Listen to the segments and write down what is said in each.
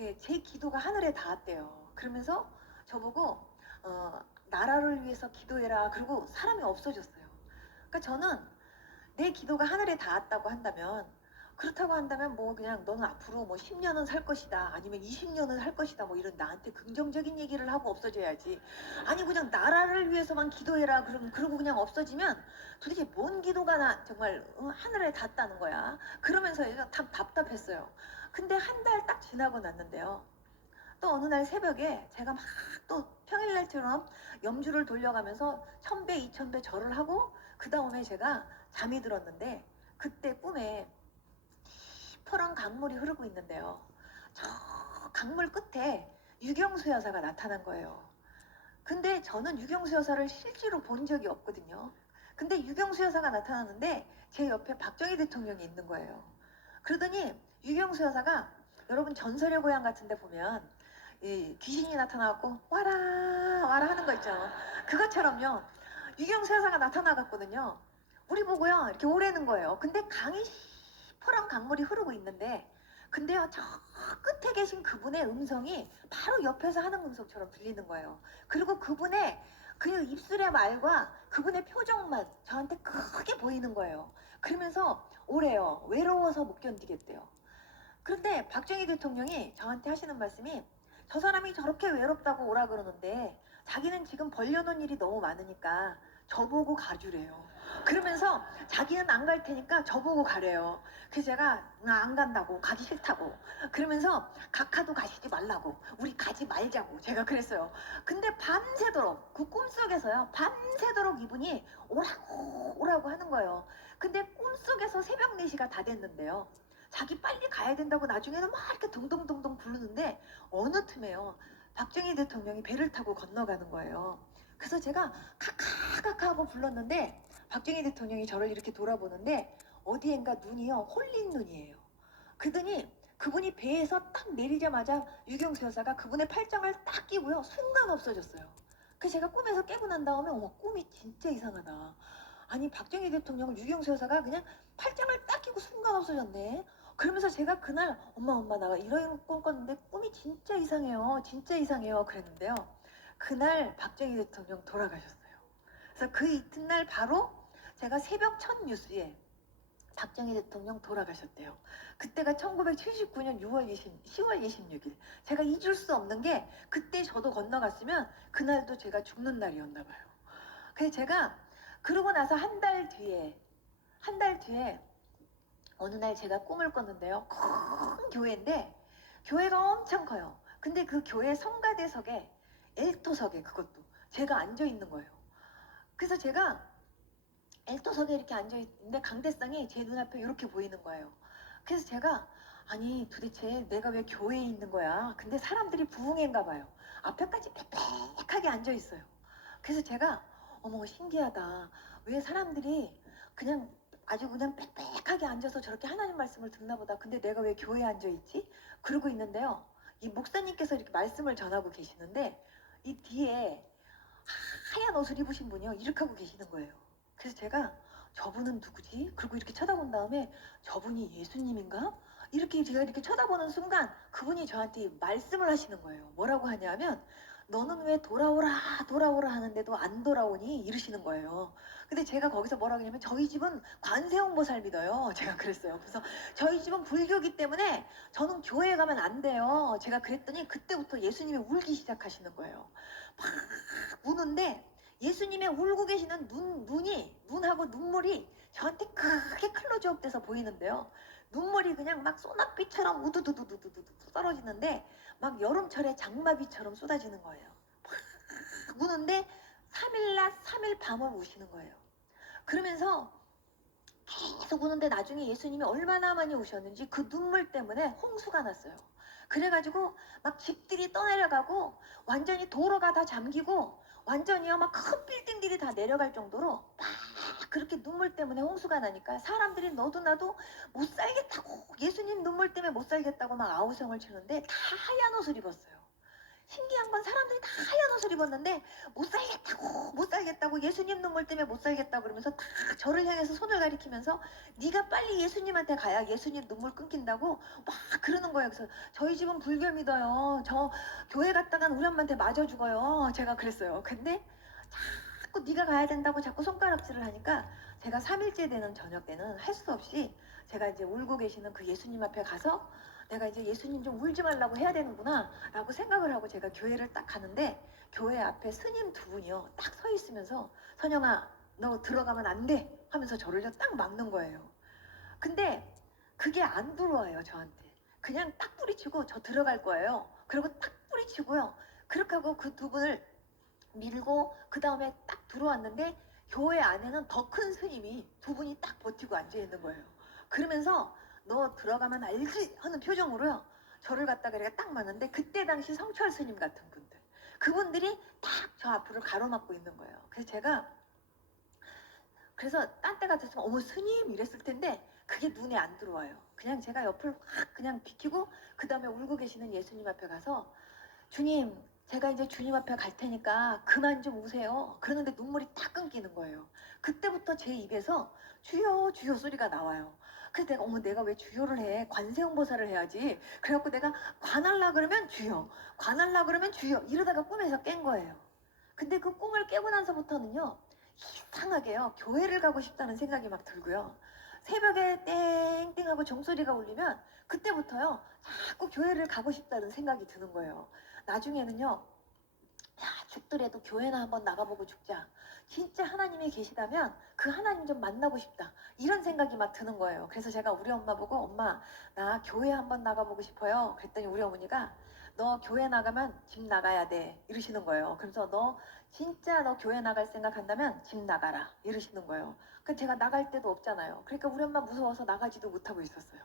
예, 제 기도가 하늘에 닿았대요. 그러면서 저보고 나라를 위해서 기도해라. 그리고 사람이 없어졌어요. 그러니까 저는 내 기도가 하늘에 닿았다고 한다면, 그렇다고 한다면 뭐 그냥 너는 앞으로 뭐 10년은 살 것이다, 아니면 20년은 살 것이다, 뭐 이런 나한테 긍정적인 얘기를 하고 없어져야지. 아니 그냥 나라를 위해서만 기도해라 그러고 그냥 없어지면 도대체 뭔 기도가 나 정말 하늘에 닿았다는 거야. 그러면서 답답했어요. 근데 한 달 딱 지나고 났는데요, 또 어느 날 새벽에 제가 막 또 평일날처럼 염주를 돌려가면서 1000배 2000배 절을 하고 그 다음에 제가 잠이 들었는데, 그때 꿈에 시퍼런 강물이 흐르고 있는데요, 저 강물 끝에 유경수 여사가 나타난 거예요. 근데 저는 유경수 여사를 실제로 본 적이 없거든요. 근데 유경수 여사가 나타났는데 제 옆에 박정희 대통령이 있는 거예요. 그러더니 유경수 여사가, 여러분 전설의 고향 같은 데 보면 이 귀신이 나타나갖고 와라 와라 하는 거 있죠. 그것처럼요, 유경수 여사가 나타나갔거든요. 우리 보고요 이렇게 오래는 거예요. 근데 강이 시퍼런 강물이 흐르고 있는데, 근데요 저 끝에 계신 그분의 음성이 바로 옆에서 하는 음성처럼 들리는 거예요. 그리고 그분의 그 입술의 말과 그분의 표정만 저한테 크게 보이는 거예요. 그러면서 오래요. 외로워서 못 견디겠대요. 그런데 박정희 대통령이 저한테 하시는 말씀이, 저 사람이 저렇게 외롭다고 오라 그러는데 자기는 지금 벌려놓은 일이 너무 많으니까 저보고 가주래요. 그러면서 자기는 안 갈 테니까 저보고 가래요. 그래서 제가 안 간다고, 가기 싫다고, 그러면서 각하도 가시지 말라고, 우리 가지 말자고 제가 그랬어요. 근데 밤새도록 그 꿈속에서요, 밤새도록 이분이 오라고 오라고 하는 거예요. 근데 꿈속에서 새벽 4시가 다 됐는데요, 자기 빨리 가야 된다고 나중에는 막 이렇게 동동동동 부르는데 어느 틈에요 박정희 대통령이 배를 타고 건너가는 거예요. 그래서 제가 카카카카 하고 불렀는데 박정희 대통령이 저를 이렇게 돌아보는데 어디엔가 눈이요 홀린 눈이에요. 그러더니 그분이 배에서 딱 내리자마자 유경수 여사가 그분의 팔짱을 딱 끼고요 순간 없어졌어요. 그래서 제가 꿈에서 깨고 난 다음에 어머 꿈이 진짜 이상하다. 아니 박정희 대통령을 유경수 여사가 그냥 팔짱을 딱 끼고 순간 없어졌네. 그러면서 제가 그날 엄마 나 이런 꿈 꿨는데 꿈이 진짜 이상해요. 진짜 이상해요. 그랬는데요. 그날 박정희 대통령 돌아가셨어요. 그래서 그 이튿날 바로 제가 새벽 첫 뉴스에 박정희 대통령 돌아가셨대요. 그때가 1979년 10월 26일. 제가 잊을 수 없는 게 그때 저도 건너갔으면 그날도 제가 죽는 날이었나 봐요. 그래서 제가 그러고 나서 한 달 뒤에 어느 날 제가 꿈을 꿨는데요. 큰 교회인데 교회가 엄청 커요. 근데 그 교회 성가대석에 엘토석에 그것도 제가 앉아 있는 거예요. 그래서 제가 엘토석에 이렇게 앉아 있는데 강대상이 제 눈앞에 이렇게 보이는 거예요. 그래서 제가 아니 도대체 내가 왜 교회에 있는 거야? 근데 사람들이 부흥회인가 봐요. 앞에까지 빽빽하게 앉아 있어요. 그래서 제가 어머 신기하다. 왜 사람들이 그냥 아주 그냥 빽빽하게 앉아서 저렇게 하나님 말씀을 듣나 보다. 근데 내가 왜 교회에 앉아 있지? 그러고 있는데요. 이 목사님께서 이렇게 말씀을 전하고 계시는데 이 뒤에 하얀 옷을 입으신 분이요. 이렇게 하고 계시는 거예요. 그래서 제가 저분은 누구지? 그리고 이렇게 쳐다본 다음에 저분이 예수님인가? 이렇게 제가 이렇게 쳐다보는 순간 그분이 저한테 말씀을 하시는 거예요. 뭐라고 하냐면 너는 왜 돌아오라 하는데도 안 돌아오니? 이러시는 거예요. 근데 제가 거기서 뭐라고 하냐면 저희 집은 관세음보살 믿어요. 제가 그랬어요. 그래서 저희 집은 불교기 때문에 저는 교회에 가면 안 돼요. 제가 그랬더니 그때부터 예수님이 울기 시작하시는 거예요. 막 우는데 예수님의 울고 계시는 눈하고 눈물이 저한테 크게 클로즈업 돼서 보이는데요. 눈물이 그냥 막 소낙비처럼 우두두두두두두 떨어지는데 막 여름철에 장마비처럼 쏟아지는 거예요. 막 우는데 3일 낮 3일 밤을 우시는 거예요. 그러면서 계속 우는데 나중에 예수님이 얼마나 많이 우셨는지 그 눈물 때문에 홍수가 났어요. 그래가지고 막 집들이 떠내려가고 완전히 도로가 다 잠기고 완전히요 막 큰 빌딩들이 다 내려갈 정도로 막 그렇게 눈물 때문에 홍수가 나니까 사람들이 너도 나도 못 살겠다고, 예수님 눈물 때문에 못 살겠다고 막 아우성을 치는데 다 하얀 옷을 입었어요. 신기한 건 사람들이 다 하얀 옷을 입었는데 못 살겠다고 예수님 눈물 때문에 못 살겠다고 그러면서 다 저를 향해서 손을 가리키면서 네가 빨리 예수님한테 가야 예수님 눈물 끊긴다고 막 그러는 거예요. 그래서 저희 집은 불교 믿어요. 저 교회 갔다간 우리 엄마한테 맞아 죽어요. 제가 그랬어요. 근데 자꾸 네가 가야 된다고 자꾸 손가락질을 하니까 제가 3일째 되는 저녁 때는 할 수 없이 제가 이제 울고 계시는 그 예수님 앞에 가서 내가 이제 예수님 좀 울지 말라고 해야 되는구나 라고 생각을 하고 제가 교회를 딱 가는데 교회 앞에 스님 두 분이요 딱 서 있으면서 선영아 너 들어가면 안 돼 하면서 저를 딱 막는 거예요. 근데 그게 안 들어와요 저한테. 그냥 딱 뿌리치고 저 들어갈 거예요. 그리고 딱 뿌리치고요. 그렇게 하고 그 두 분을 밀고 그 다음에 딱 들어왔는데 교회 안에는 더 큰 스님이 두 분이 딱 버티고 앉아 있는 거예요. 그러면서 너 들어가면 알지 하는 표정으로요. 저를 갖다가 이렇게 딱 맞는데 그때 당시 성철 스님 같은 분들 그분들이 딱 저 앞을 가로막고 있는 거예요. 그래서 제가 딴 때 같았으면 어머 스님 이랬을 텐데 그게 눈에 안 들어와요. 그냥 제가 옆을 확 그냥 비키고 그 다음에 울고 계시는 예수님 앞에 가서 주님 제가 이제 주님 앞에 갈 테니까 그만 좀 우세요. 그러는데 눈물이 딱 끊기는 거예요. 그때부터 제 입에서 주여 주여 소리가 나와요. 그래서 내가 어머 내가 왜 주여를 해? 관세음보살을 해야지. 그래갖고 내가 관할라 그러면 주여 관할라 그러면 주여 이러다가 꿈에서 깬 거예요. 근데 그 꿈을 깨고 나서부터는요 이상하게요 교회를 가고 싶다는 생각이 막 들고요. 새벽에 땡땡 하고 종소리가 울리면 그때부터요 자꾸 교회를 가고 싶다는 생각이 드는 거예요. 나중에는요 야 죽더라도 교회나 한번 나가보고 죽자. 진짜 하나님이 계시다면 그 하나님 좀 만나고 싶다. 이런 생각이 막 드는 거예요. 그래서 제가 우리 엄마 보고 엄마 나 교회 한번 나가보고 싶어요. 그랬더니 우리 어머니가 너 교회 나가면 집 나가야 돼 이러시는 거예요. 그래서 너 진짜 너 교회 나갈 생각한다면 집 나가라 이러시는 거예요. 그 제가 나갈 데도 없잖아요. 그러니까 우리 엄마 무서워서 나가지도 못하고 있었어요.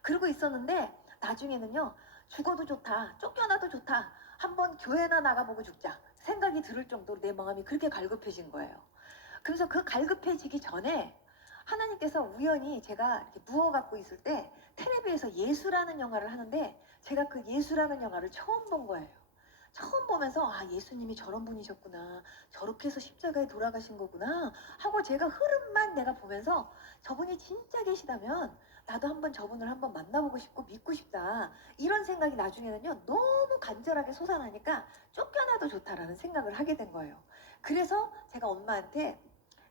그러고 있었는데 나중에는요 죽어도 좋다 쫓겨나도 좋다 한번 교회나 나가보고 죽자 생각이 들을 정도로 내 마음이 그렇게 갈급해진 거예요. 그래서 그 갈급해지기 전에 하나님께서 우연히 제가 이렇게 누워갖고 있을 때 텔레비에서 예수라는 영화를 하는데 제가 그 예수라는 영화를 처음 본 거예요. 처음 보면서 아 예수님이 저런 분이셨구나 저렇게 해서 십자가에 돌아가신 거구나 하고 제가 흐름만 내가 보면서 저분이 진짜 계시다면 나도 한번 저분을 한번 만나보고 싶고 믿고 싶다 이런 생각이 나중에는요 너무 간절하게 솟아나니까 쫓겨나도 좋다라는 생각을 하게 된 거예요. 그래서 제가 엄마한테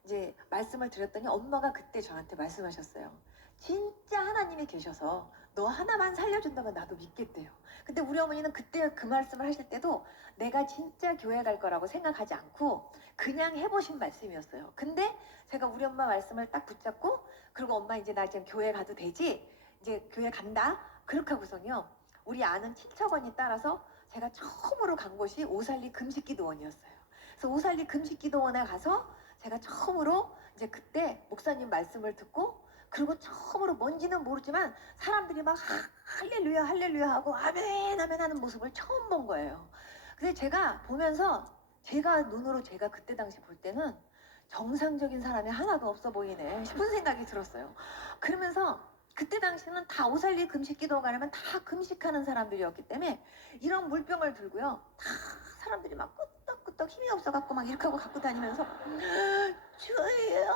이제 말씀을 드렸더니 엄마가 그때 저한테 말씀하셨어요. 진짜 하나님이 계셔서 너 하나만 살려준다면 나도 믿겠대요. 근데 우리 어머니는 그때 그 말씀을 하실 때도 내가 진짜 교회 갈 거라고 생각하지 않고 그냥 해보신 말씀이었어요. 근데 제가 우리 엄마 말씀을 딱 붙잡고 그리고 엄마 이제 나 지금 교회 가도 되지? 이제 교회 간다? 그렇게 하고서는요 우리 아는 친척언니 따라서 제가 처음으로 간 곳이 오살리 금식기도원이었어요. 그래서 오살리 금식기도원에 가서 제가 처음으로 이제 그때 목사님 말씀을 듣고 그리고 처음으로 뭔지는 모르지만 사람들이 막 할렐루야 할렐루야 하고 아멘 아멘 하는 모습을 처음 본 거예요. 근데 제가 보면서 제가 눈으로 제가 그때 당시 볼 때는 정상적인 사람이 하나도 없어 보이네 싶은 생각이 들었어요. 그러면서 그때 당시는 다 오살리 금식기도 가려면 다 금식하는 사람들이었기 때문에 이런 물병을 들고요 다 사람들이 막 끄떡끄떡 힘이 없어갖고 막 이렇게 하고 갖고 다니면서 주여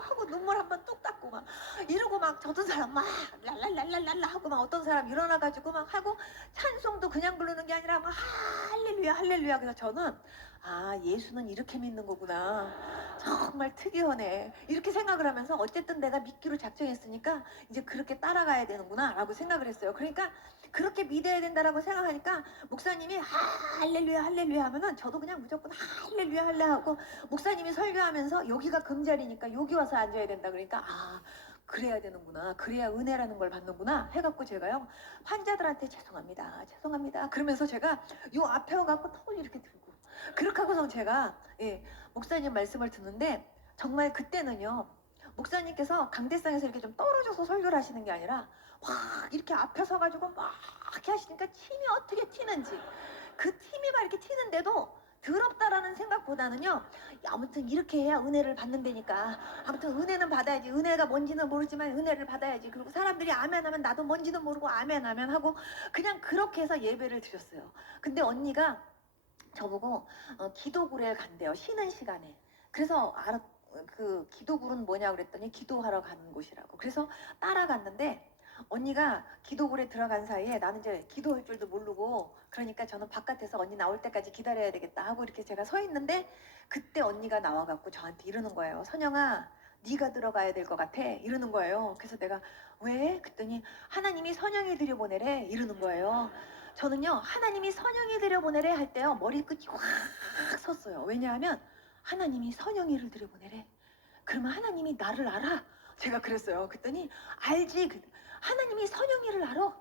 하고 눈물 한번 뚝 닦고 막 이러고 막 어떤 사람 막 랄랄랄랄랄라 하고 막 어떤 사람 일어나가지고 막 하고 찬송도 그냥 부르는 게 아니라 막 할렐루야 할렐루야. 그래서 저는 아 예수는 이렇게 믿는 거구나 정말 특이하네 이렇게 생각을 하면서 어쨌든 내가 믿기로 작정했으니까 이제 그렇게 따라가야 되는구나 라고 생각을 했어요. 그러니까 그렇게 믿어야 된다라고 생각하니까 목사님이 할렐루야 할렐루야 하면은 저도 그냥 무조건 할렐루야 할렐루야 하고 목사님이 설교하면서 여기가 금자리니까 여기 와서 앉아야 된다 그러니까 아 그래야 되는구나 그래야 은혜라는 걸 받는구나 해갖고 제가요 환자들한테 죄송합니다 그러면서 제가 요 앞에 와갖고 턱을 이렇게 들고 그렇게 하고서 제가 예, 목사님 말씀을 듣는데 정말 그때는요 목사님께서 강대상에서 이렇게 좀 떨어져서 설교를 하시는 게 아니라 확 이렇게 앞에 서가지고 막 이렇게 하시니까 침이 어떻게 튀는지 그 침이 막 이렇게 튀는데도 더럽다라는 생각보다는요, 아무튼 이렇게 해야 은혜를 받는다니까. 아무튼 은혜는 받아야지. 은혜가 뭔지는 모르지만 은혜를 받아야지. 그리고 사람들이 아멘하면 나도 뭔지는 모르고 아멘 하고 그냥 그렇게 해서 예배를 드렸어요. 근데 언니가 저보고 기도굴에 간대요. 쉬는 시간에. 그래서 그 기도굴은 뭐냐 그랬더니 기도하러 가는 곳이라고. 그래서 따라갔는데 언니가 기도굴에 들어간 사이에 나는 이제 기도할 줄도 모르고, 그러니까 저는 바깥에서 언니 나올 때까지 기다려야 되겠다 하고 이렇게 제가 서 있는데 그때 언니가 나와갖고 저한테 이러는 거예요. 선영아, 네가 들어가야 될 것 같아 이러는 거예요. 그래서 내가 왜? 그랬더니 하나님이 선영이 들여보내래 이러는 거예요. 저는요, 하나님이 선영이 들여보내래 할 때요 머리끝이 확 섰어요. 왜냐하면 하나님이 선영이를 들여보내래. 그러면 하나님이 나를 알아? 제가 그랬어요. 그랬더니 알지. 하나님이 선영이를 알아?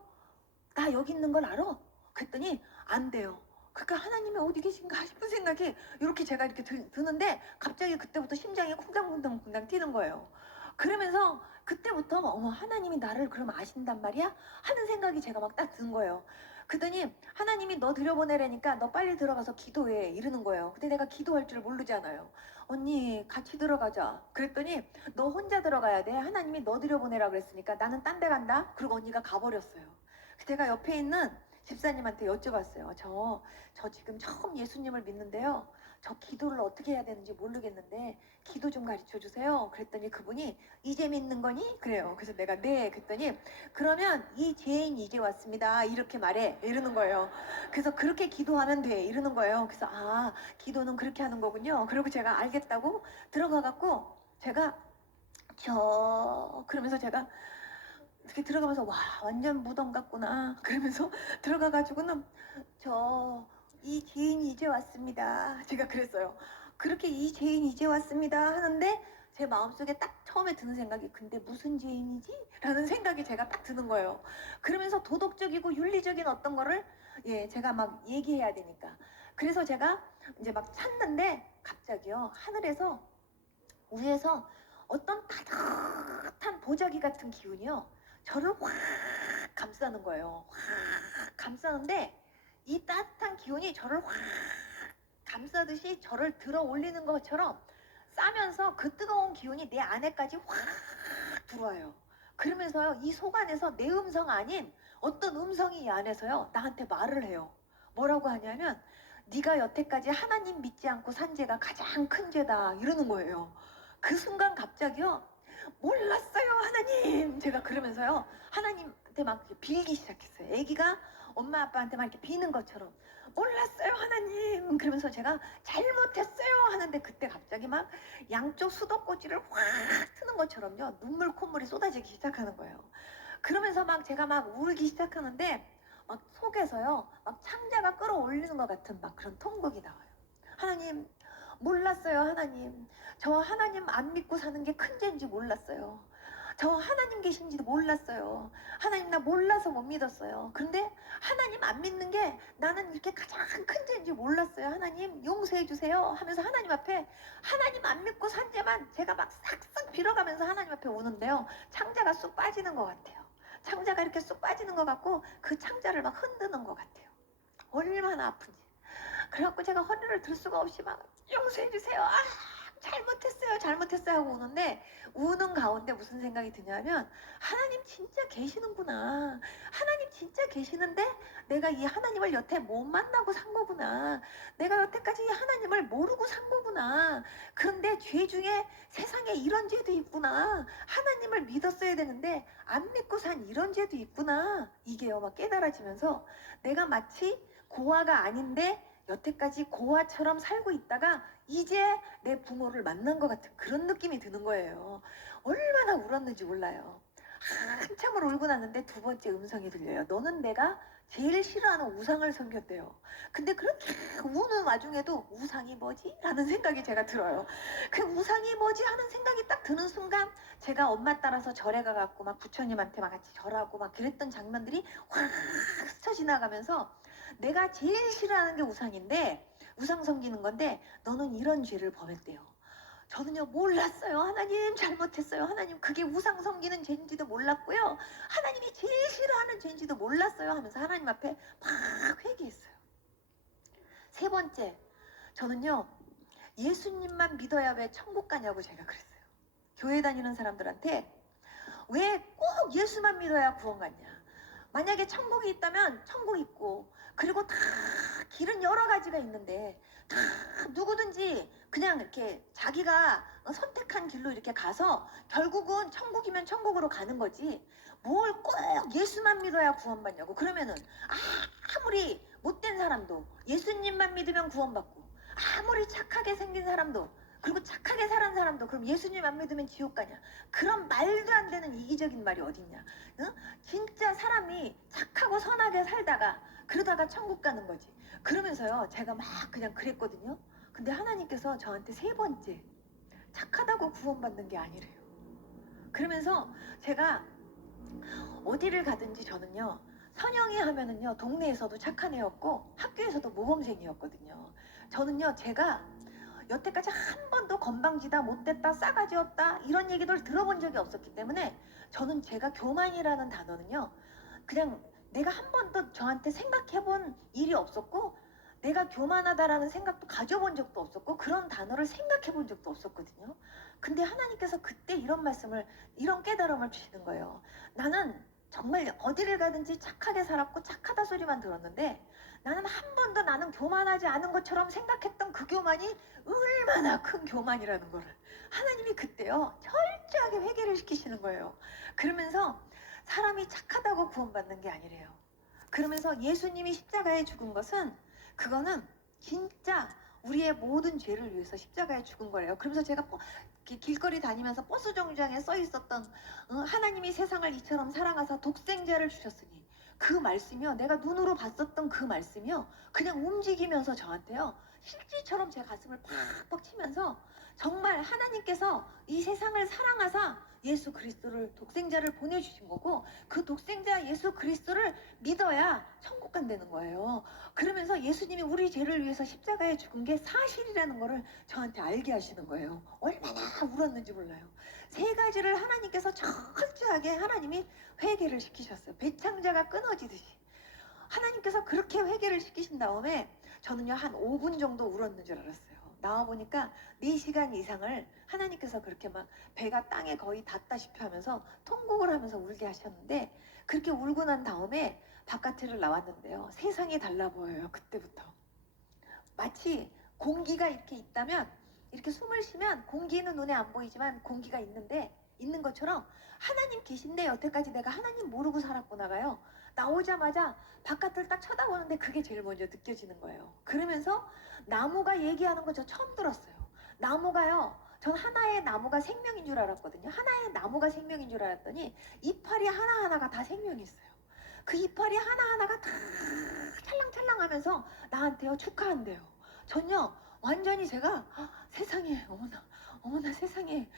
나 여기 있는 걸 알아? 그랬더니 안 돼요. 그러니까 하나님이 어디 계신가 싶은 생각이 이렇게 제가 이렇게 드는데 갑자기 그때부터 심장이 쿵당쿵당 뛰는 거예요. 그러면서 그때부터 어머, 하나님이 나를 그럼 아신단 말이야? 하는 생각이 제가 막 딱 든 거예요. 그랬더니 하나님이 너 들여보내라니까 너 빨리 들어가서 기도해 이러는 거예요. 근데 내가 기도할 줄 모르잖아요. 언니 같이 들어가자. 그랬더니 너 혼자 들어가야 돼. 하나님이 너 들여보내라 그랬으니까 나는 딴 데 간다. 그리고 언니가 가버렸어요. 제가 옆에 있는 집사님한테 여쭤봤어요. 저 지금 처음 예수님을 믿는데요. 저 기도를 어떻게 해야 되는지 모르겠는데 기도 좀 가르쳐 주세요. 그랬더니 그분이 이제 믿는 거니? 그래요. 그래서 내가 네. 그랬더니 그러면 이 죄인 이제 왔습니다. 이렇게 말해. 이러는 거예요. 그래서 그렇게 기도하면 돼. 이러는 거예요. 그래서 아, 기도는 그렇게 하는 거군요. 그리고 제가 알겠다고 들어가갖고 제가 그러면서 제가 이렇게 들어가면서 와, 완전 무덤 같구나 그러면서 들어가가지고는 이 죄인이 이제 왔습니다. 제가 그랬어요. 그렇게 이 죄인이 이제 왔습니다 하는데 제 마음속에 딱 처음에 드는 생각이 근데 무슨 죄인이지? 라는 생각이 제가 딱 드는 거예요. 그러면서 도덕적이고 윤리적인 어떤 거를 제가 막 얘기해야 되니까. 그래서 제가 이제 막 찾는데 갑자기요, 하늘에서 위에서 어떤 따뜻한 보자기 같은 기운이요 저를 확 감싸는 거예요. 확 감싸는데 이 따뜻한 기운이 저를 확 감싸듯이 저를 들어 올리는 것처럼 싸면서 그 뜨거운 기운이 내 안에까지 확 들어와요. 그러면서요, 이 속 안에서 내 음성 아닌 어떤 음성이 이 안에서요 나한테 말을 해요. 뭐라고 하냐면 네가 여태까지 하나님 믿지 않고 산 죄가 가장 큰 죄다 이러는 거예요. 그 순간 갑자기요, 몰랐어요 하나님. 제가 그러면서요 하나님한테 막 이렇게 빌기 시작했어요. 애기가 엄마 아빠한테 막 이렇게 비는 것처럼 몰랐어요 하나님. 그러면서 제가 잘못했어요 하는데 그때 갑자기 막 양쪽 수도꼭지를 확 트는 것처럼요 눈물 콧물이 쏟아지기 시작하는 거예요. 그러면서 막 제가 막 울기 시작하는데 막 속에서요 막 창자가 끌어올리는 것 같은 막 그런 통곡이 나와요. 하나님, 몰랐어요 하나님. 저 하나님 안 믿고 사는 게 큰 죄인지 몰랐어요. 저 하나님 계신지도 몰랐어요. 하나님 나 몰라서 못 믿었어요. 근데 하나님 안 믿는 게 나는 이렇게 가장 큰 죄인지 몰랐어요. 하나님 용서해 주세요 하면서 하나님 앞에 하나님 안 믿고 산 죄만 제가 막 싹싹 빌어가면서 하나님 앞에 오는데요, 창자가 쑥 빠지는 것 같아요. 창자가 이렇게 쑥 빠지는 것 같고 그 창자를 막 흔드는 것 같아요. 얼마나 아픈지. 그래갖고 제가 허리를 들 수가 없이 막 용서해 주세요. 아, 잘못했어요 하고 우는데 우는 가운데 무슨 생각이 드냐면 하나님 진짜 계시는구나. 하나님 진짜 계시는데 내가 이 하나님을 여태 못 만나고 산 거구나. 내가 여태까지 이 하나님을 모르고 산 거구나. 그런데 죄 중에 세상에 이런 죄도 있구나. 하나님을 믿었어야 되는데 안 믿고 산 이런 죄도 있구나. 이게요 막 깨달아지면서 내가 마치 고아가 아닌데 여태까지 고아처럼 살고 있다가 이제 내 부모를 만난 것 같은 그런 느낌이 드는 거예요. 얼마나 울었는지 몰라요. 한참을 울고 났는데 두 번째 음성이 들려요. 너는 내가 제일 싫어하는 우상을 섬겼대요. 근데 그렇게 우는 와중에도 우상이 뭐지? 라는 생각이 제가 들어요. 그 우상이 뭐지? 하는 생각이 딱 드는 순간 제가 엄마 따라서 절에 가갖고 막 부처님한테 막 같이 절하고 막 그랬던 장면들이 확 스쳐 지나가면서 내가 제일 싫어하는 게 우상인데 우상 섬기는 건데 너는 이런 죄를 범했대요. 저는요 몰랐어요. 하나님 잘못했어요. 하나님 그게 우상 섬기는 죄인지도 몰랐고요. 하나님이 제일 싫어하는 죄인지도 몰랐어요 하면서 하나님 앞에 막 회개했어요. 세 번째, 저는요, 예수님만 믿어야 왜 천국 가냐고 제가 그랬어요. 교회 다니는 사람들한테 왜 꼭 예수만 믿어야 구원 갔냐. 만약에 천국이 있다면 천국 있고, 그리고 다 길은 여러 가지가 있는데 다 누구든지 그냥 이렇게 자기가 선택한 길로 이렇게 가서 결국은 천국이면 천국으로 가는 거지, 뭘 꼭 예수만 믿어야 구원받냐고. 그러면은 아무리 못된 사람도 예수님만 믿으면 구원받고, 아무리 착하게 생긴 사람도, 그리고 착하게 살은 사람도 그럼 예수님 안 믿으면 지옥 가냐. 그런 말도 안 되는 이기적인 말이 어딨냐. 응? 진짜 사람이 착하고 선하게 살다가 그러다가 천국 가는 거지. 그러면서요, 제가 막 그냥 그랬거든요. 근데 하나님께서 저한테 세 번째, 착하다고 구원받는 게 아니래요. 그러면서 제가 어디를 가든지 저는요, 선영이 하면은요, 동네에서도 착한 애였고 학교에서도 모범생이었거든요. 저는요, 제가 여태까지 한 번도 건방지다, 못됐다, 싸가지 없다 이런 얘기를 들어본 적이 없었기 때문에 저는 제가 교만이라는 단어는요, 그냥 내가 한 번도 저한테 생각해본 일이 없었고, 내가 교만하다라는 생각도 가져본 적도 없었고, 그런 단어를 생각해본 적도 없었거든요. 근데 하나님께서 그때 이런 말씀을, 이런 깨달음을 주시는 거예요. 나는 정말 어디를 가든지 착하게 살았고 착하다 소리만 들었는데, 나는 한 번도 나는 교만하지 않은 것처럼 생각했던 그 교만이 얼마나 큰 교만이라는 거를 하나님이 그때요, 철저하게 회개를 시키시는 거예요. 그러면서 사람이 착하다고 구원받는 게 아니래요. 그러면서 예수님이 십자가에 죽은 것은, 그거는 진짜 우리의 모든 죄를 위해서 십자가에 죽은 거래요. 그러면서 제가 길거리 다니면서 버스 정류장에 써 있었던 하나님이 세상을 이처럼 사랑하사 독생자를 주셨으니, 그 말씀이요, 내가 눈으로 봤었던 그 말씀이요, 그냥 움직이면서 저한테요, 실질처럼 제 가슴을 팍팍 치면서, 정말 하나님께서 이 세상을 사랑하사 예수 그리스도를, 독생자를 보내주신 거고, 그 독생자 예수 그리스도를 믿어야 천국 간다는 거예요. 그러면서 예수님이 우리 죄를 위해서 십자가에 죽은 게 사실이라는 거를 저한테 알게 하시는 거예요. 얼마나 울었는지 몰라요. 세 가지를 하나님께서 철저하게 하나님이 회개를 시키셨어요. 배창자가 끊어지듯이 하나님께서 그렇게 회개를 시키신 다음에 저는요, 한 5분 정도 울었는 줄 알았어요. 나와보니까 4시간 이상을 하나님께서 그렇게 막 배가 땅에 거의 닿다시피 하면서 통곡을 하면서 울게 하셨는데, 그렇게 울고 난 다음에 바깥을 나왔는데요, 세상이 달라 보여요. 그때부터 마치 공기가 이렇게 있다면, 이렇게 숨을 쉬면 공기는 눈에 안 보이지만 공기가 있는 것처럼 하나님 계신데, 여태까지 내가 하나님 모르고 살았구나가요, 나오자마자 바깥을 딱 쳐다보는데 그게 제일 먼저 느껴지는 거예요. 그러면서 나무가 얘기하는 거 저 처음 들었어요. 나무가요, 전 하나의 나무가 생명인 줄 알았거든요. 하나의 나무가 생명인 줄 알았더니 이파리 하나하나가 다 생명이 있어요. 그 이파리 하나하나가 다 찰랑찰랑하면서 나한테요, 축하한대요. 전요, 완전히 제가 세상에, 어머나, 어머나 세상에,